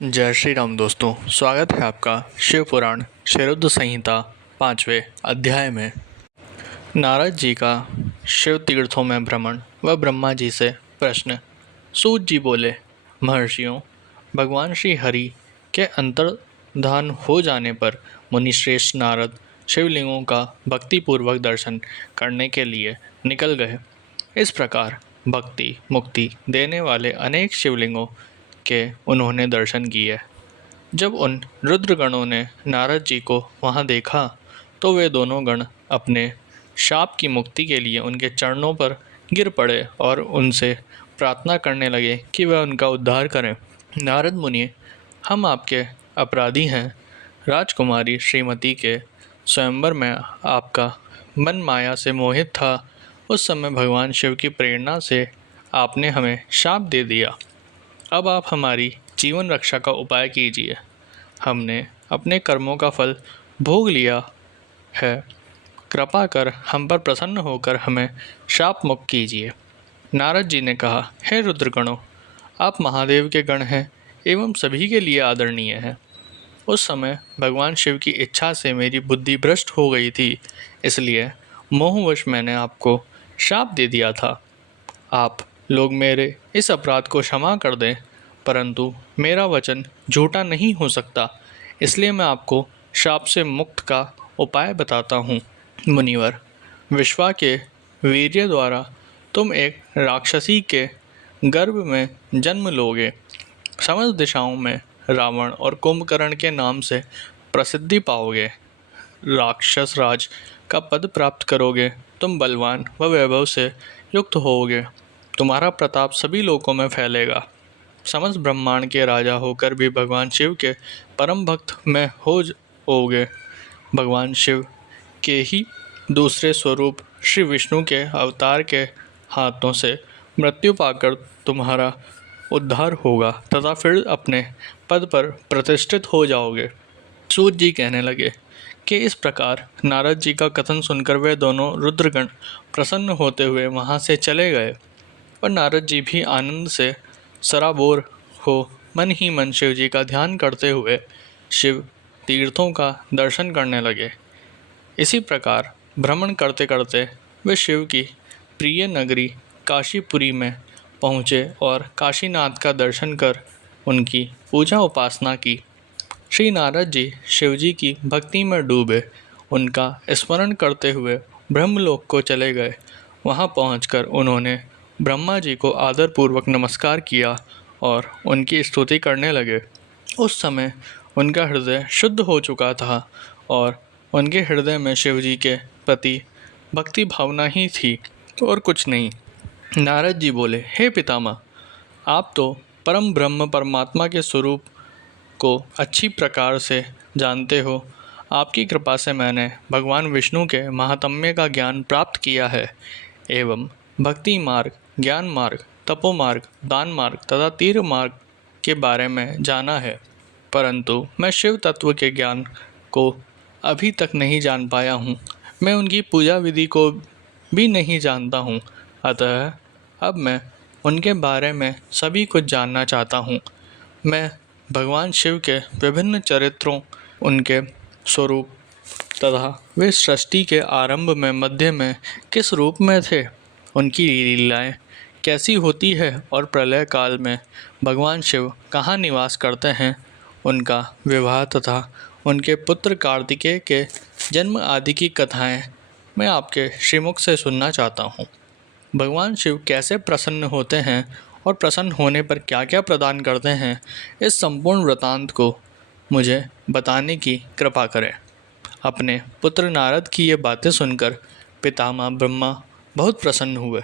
जय श्री राम दोस्तों, स्वागत है आपका शिव पुराण शरद संहिता 5वें अध्याय में। नारद जी का शिव तीर्थों में भ्रमण व ब्रह्मा जी से प्रश्न। सूत जी बोले, महर्षियों, भगवान श्री हरि के अंतर्धान हो जाने पर मुनिश्रेष्ठ नारद शिवलिंगों का भक्तिपूर्वक दर्शन करने के लिए निकल गए। इस प्रकार भक्ति मुक्ति देने वाले अनेक शिवलिंगों के उन्होंने दर्शन किए। जब उन रुद्रगणों ने नारद जी को वहां देखा तो वे दोनों गण अपने शाप की मुक्ति के लिए उनके चरणों पर गिर पड़े और उनसे प्रार्थना करने लगे कि वह उनका उद्धार करें। नारद मुनि, हम आपके अपराधी हैं। राजकुमारी श्रीमती के स्वयंवर में आपका मन माया से मोहित था। उस समय भगवान शिव की प्रेरणा से आपने हमें शाप दे दिया। अब आप हमारी जीवन रक्षा का उपाय कीजिए। हमने अपने कर्मों का फल भोग लिया है। कृपा कर हम पर प्रसन्न होकर हमें शाप मुक्त कीजिए। नारद जी ने कहा, हे रुद्रगणों, आप महादेव के गण हैं एवं सभी के लिए आदरणीय हैं। उस समय भगवान शिव की इच्छा से मेरी बुद्धि भ्रष्ट हो गई थी, इसलिए मोहवश मैंने आपको शाप दे दिया था। आप लोग मेरे इस अपराध को क्षमा कर दें, परंतु मेरा वचन झूठा नहीं हो सकता, इसलिए मैं आपको शाप से मुक्त का उपाय बताता हूँ। मुनिवर, विश्वा के वीर्य द्वारा तुम एक राक्षसी के गर्भ में जन्म लोगे। समस्त दिशाओं में रावण और कुंभकर्ण के नाम से प्रसिद्धि पाओगे। राक्षस राज का पद प्राप्त करोगे। तुम बलवान व वैभव से युक्त होोगे। तुम्हारा प्रताप सभी लोकों में फैलेगा। समस्त ब्रह्मांड के राजा होकर भी भगवान शिव के परम भक्त में होगे। भगवान शिव के ही दूसरे स्वरूप श्री विष्णु के अवतार के हाथों से मृत्यु पाकर तुम्हारा उद्धार होगा तथा फिर अपने पद पर प्रतिष्ठित हो जाओगे। सूत जी कहने लगे कि इस प्रकार नारद जी का कथन सुनकर वे दोनों रुद्रगण प्रसन्न होते हुए वहां से चले गए और नारद जी भी आनंद से सराबोर हो मन ही मन शिव जी का ध्यान करते हुए शिव तीर्थों का दर्शन करने लगे। इसी प्रकार भ्रमण करते करते वे शिव की प्रिय नगरी काशीपुरी में पहुँचे और काशीनाथ का दर्शन कर उनकी पूजा उपासना की। श्री नारद जी शिव जी की भक्ति में डूबे उनका स्मरण करते हुए ब्रह्मलोक को चले गए। वहां पहुंचकर उन्होंने ब्रह्मा जी को आदरपूर्वक नमस्कार किया और उनकी स्तुति करने लगे। उस समय उनका हृदय शुद्ध हो चुका था और उनके हृदय में शिव जी के प्रति भक्ति भावना ही थी और कुछ नहीं। नारद जी बोले, हे पितामह, आप तो परम ब्रह्म परमात्मा के स्वरूप को अच्छी प्रकार से जानते हो। आपकी कृपा से मैंने भगवान विष्णु के महात्म्य का ज्ञान प्राप्त किया है एवं भक्ति मार्ग, ज्ञान मार्ग, तपो मार्ग, दान मार्ग तथा तीर्थ मार्ग के बारे में जाना है, परंतु मैं शिव तत्व के ज्ञान को अभी तक नहीं जान पाया हूँ। मैं उनकी पूजा विधि को भी नहीं जानता हूँ, अतः अब मैं उनके बारे में सभी कुछ जानना चाहता हूँ। मैं भगवान शिव के विभिन्न चरित्रों, उनके स्वरूप तथा वे सृष्टि के आरंभ में मध्य में किस रूप में थे, उनकी लीलाएं कैसी होती है और प्रलय काल में भगवान शिव कहाँ निवास करते हैं, उनका विवाह तथा उनके पुत्र कार्तिकेय के जन्म आदि की कथाएं मैं आपके श्रीमुख से सुनना चाहता हूँ। भगवान शिव कैसे प्रसन्न होते हैं और प्रसन्न होने पर क्या क्या प्रदान करते हैं, इस संपूर्ण वृतांत को मुझे बताने की कृपा करें। अपने पुत्र नारद की ये बातें सुनकर पितामह ब्रह्मा बहुत प्रसन्न हुए